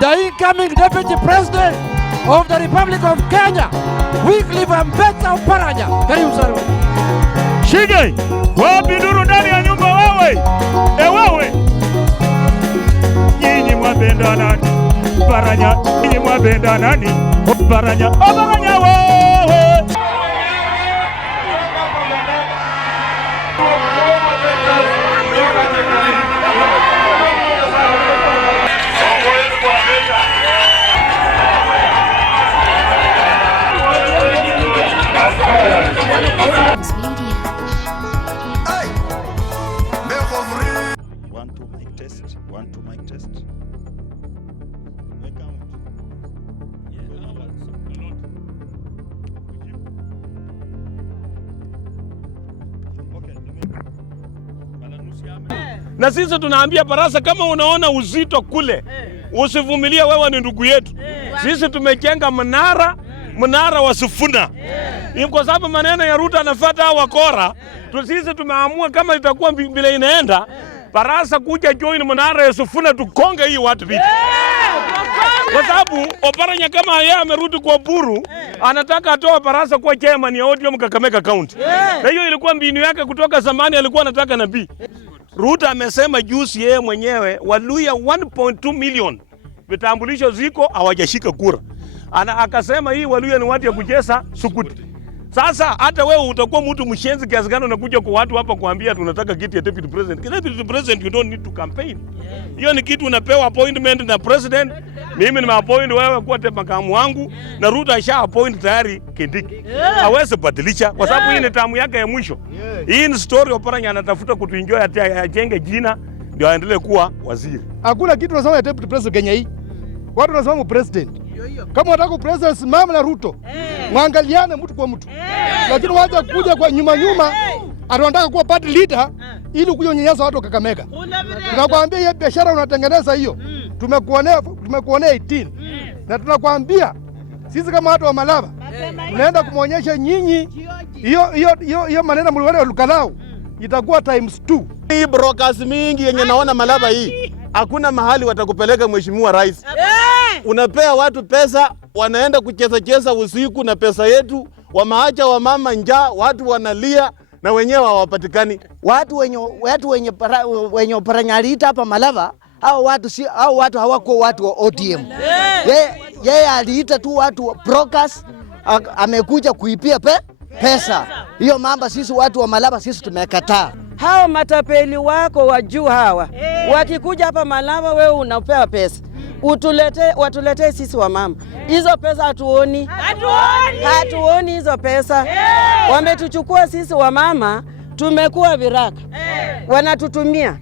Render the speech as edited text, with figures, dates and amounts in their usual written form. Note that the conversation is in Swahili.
the incoming Deputy President of the Republic of Kenya, Wycliffe Ambetsa Oparanya. Karibu sana. Shige, wapi nduru ndani ya nyumba wewe? Wewe. Nyinyi mwapenda nani? Oparanya. Nyinyi mwapenda nani? Oparanya. Oparanya wewe. One, two, mic test. Na sisi tunaambia Barasa, kama unaona uzito kule, usivumilie, wewe ni ndugu yetu. Sisi tumejenga mnara wa Sifuna. Kwa sababu maneno ya Ruto anafuata wakora, sisi tumeamua kama itakuwa vile inaenda, Barasa kuja join mnara ya Sifuna tukonge hii watu vipi. Kwa sababu Oparanya kama yeye amerudi kwa Buru, anataka atoa Barasa kwa chairman ya ODM Kakamega County. Na hiyo ilikuwa mbinu yake kutoka zamani, alikuwa anataka nabii. Ruto amesema juzi yeye mwenyewe Waluya 1.2 million vitambulisho ziko hawajashika kura. Akasema hii Waluya ni watu ya kucheza sukuti. Sasa hata wewe utakuwa mtu mshenzi kiasi gani unakuja kwa watu hapa kuambia tunataka kiti ya deputy president. Deputy president you don't need to campaign. Hiyo ni kitu unapewa appointment na president. Mimi nimeappoint wewe kuwa makamu wangu na Ruto asha appoint tayari Kindiki. Hawezi badilisha kwa sababu hii ni tamu yake ya mwisho. Hii ni story Oparanya anatafuta kutuenjoy ajenge jina ndio aendelee kuwa waziri. Hakuna kitu tunasema ya deputy president Kenya hii. Watu wanasema president. Kama unataka president simama na Ruto. Mwangaliane mtu kwa mtu. Lakini wacha kuja kwa nyuma anataka kuwa party leader ili kuja kunyanyasa watu wa Kakamega. Tunakwambia hiyo biashara unatengeneza hiyo. Tumekuonea 18. Na tunakwambia sisi kama watu wa Malava tunaenda kumuonyesha nyinyi hiyo maneno mliwale Lukalau itakuwa times2. Hii brokers mingi yenye naona Malava hii, hakuna mahali watakupeleka mheshimiwa rais. Unapea watu pesa, wanaenda kucheza usiku na pesa yetu, wamaacha wamama njaa, watu wanalia na wenyewe hawapatikani. Watu wenye Oparanya aliita hapa Malava, hao watu hawako watu wa ODM. Yeye aliita tu watu brokers, amekuja kuipia pesa. Hiyo mambo sisi watu wa Malava sisi tumekataa. Hao matapeli wako wa juu hawa, wakikuja hapa Malava wewe unapewa pesa. Watuletee sisi wa mama. Hizo pesa hatuoni hizo pesa. Wametuchukua sisi wa mama, tumekuwa viraka. Wanatutumia.